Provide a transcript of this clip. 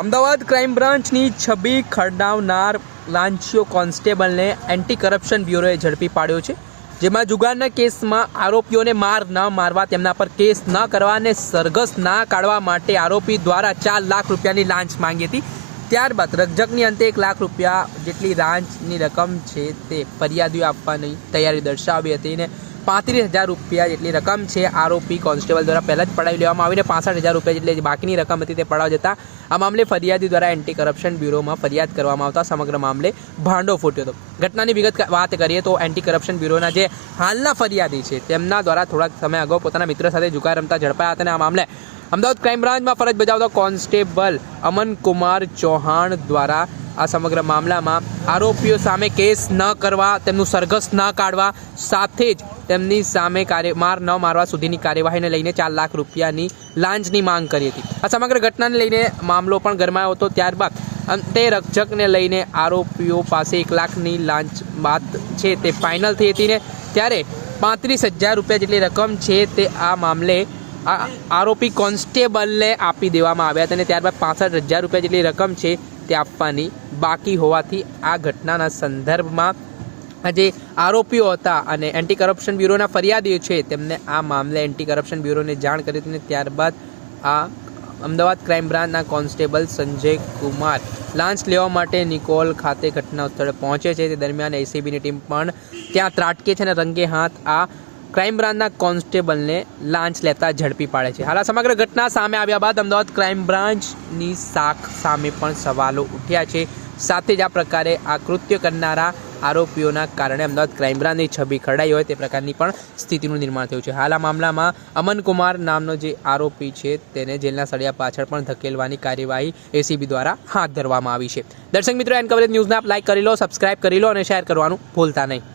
Ahmedabad crime બ્રાન્ચની છબી ખરડાવનાર લાંચીઓ કોન્સ્ટેબલને anti corruption બ્યુરોએ ઝડપી પાડ્યો છે, જેમાં જુગારના કેસમાં આરોપીઓને માર ન મારવા, તેમના પર કેસ ન કરવા અને સરઘસ ના કાઢવા માટે આરોપી દ્વારા ચાર લાખ રૂપિયાની લાંચ માંગી હતી. ત્યારબાદ રકઝકની અંતે એક લાખ રૂપિયા જેટલી લાંચની રકમ છે તે ફરિયાદીઓ આપવાની તૈયારી દર્શાવી હતી અને પાંત્રીસ હજાર રૂપિયા જેટલી રકમ છે. આરોપી કોન્સ્ટેબલ દ્વારા પહેલાં જ પડાવી લેવામાં આવીને પાસઠ હજાર રૂપિયા જેટલી બાકીની રકમ હતી તે પડાવ જતા આ મામલે ફરિયાદી દ્વારા એન્ટી કરપ્શન બ્યુરોમાં ફરિયાદ કરવામાં આવતા સમગ્ર મામલે ભાંડો ફૂટ્યો હતો. ઘટનાની વિગત વાત કરીએ તો એન્ટી કરપ્શન બ્યુરોના જે હાલના ફરિયાદી છે તેમના દ્વારા થોડાક સમય અગાઉ પોતાના મિત્ર સાથે જુગાર રમતા ઝડપાયા હતા અને આ મામલે અમદાવાદ ક્રાઇમ બ્રાન્ચમાં ફરજ બજાવતો કોન્સ્ટેબલ અમન કુમાર ચૌહાણ દ્વારા આ સમગ્ર મામલામાં આરોપીઓ સામે કેસ ન કરવા, તેમનું સરઘસ ન કાઢવા, સાથે જ તેમની સામે કાર્ય માર ન મારવા સુધીની કાર્યવાહીને લઈને ચાર લાખ રૂપિયાની લાંચની માંગ કરી હતી. આ સમગ્ર ઘટનાને લઈને મામલો પણ ગરમાયો હતો. ત્યારબાદ અંતે રક્ષકને લઈને આરોપીઓ પાસે એક લાખની લાંચ બાદ છે તે ફાઇનલ થઈ હતી ને ત્યારે પાંત્રીસ હજાર રૂપિયા જેટલી રકમ છે તે આ મામલે આ આરોપી કોન્સ્ટેબલને આપી દેવામાં આવ્યા હતા અને ત્યારબાદ પાસઠ હજાર રૂપિયા જેટલી રકમ છે તે આપવાની બાકી હોવાથી આ ઘટનાના સંદર્ભમાં જે આરોપીઓ હતા અને એન્ટી કરપ્શન બ્યુરોના ફરિયાદીઓ છે. તેમને આ મામલે એન્ટી કરપ્શન બ્યુરોને જાણ કરી હતી ત્યારબાદ આ અમદાવાદ ક્રાઇમ બ્રાન્ચના કોન્સ્ટેબલ સંજય કુમાર લાંચ લેવા માટે નિકોલ ખાતે ઘટના સ્થળે પહોંચે છે. તે દરમિયાન એસીબીની ટીમ પણ ત્યાં ત્રાટકે છે અને રંગે હાથ આ ક્રાઇમ બ્રાન્ચના કોન્સ્ટેબલને લાંચ લેતા ઝડપી પાડે છે. હાલ સમગ્ર ઘટના સામે આવ્યા બાદ અમદાવાદ ક્રાઇમ બ્રાન્ચની શાખ સામે પણ સવાલો ઉઠ્યા છે. સાથે જ આ પ્રકારે આ કૃત્ય કરનારા આરોપીઓના કારણે અમદાવાદ ક્રાઇમ બ્રાન્ચની છબી ખરડાઈ હોય તે પ્રકારની પણ સ્થિતિનું નિર્માણ થયું છે. હાલ આ મામલામાં અમન કુમાર નામનો જે આરોપી છે તેને જેલના સળિયા પાછળ પણ ધકેલવાની કાર્યવાહી એસીબી દ્વારા હાથ ધરવામાં આવી છે. દર્શક મિત્રો એન કવરેજ ન્યૂઝને આપ લાઇક કરી લો સબસ્ક્રાઇબ કરી લો અને શેર કરવાનું ભૂલતા નહીં.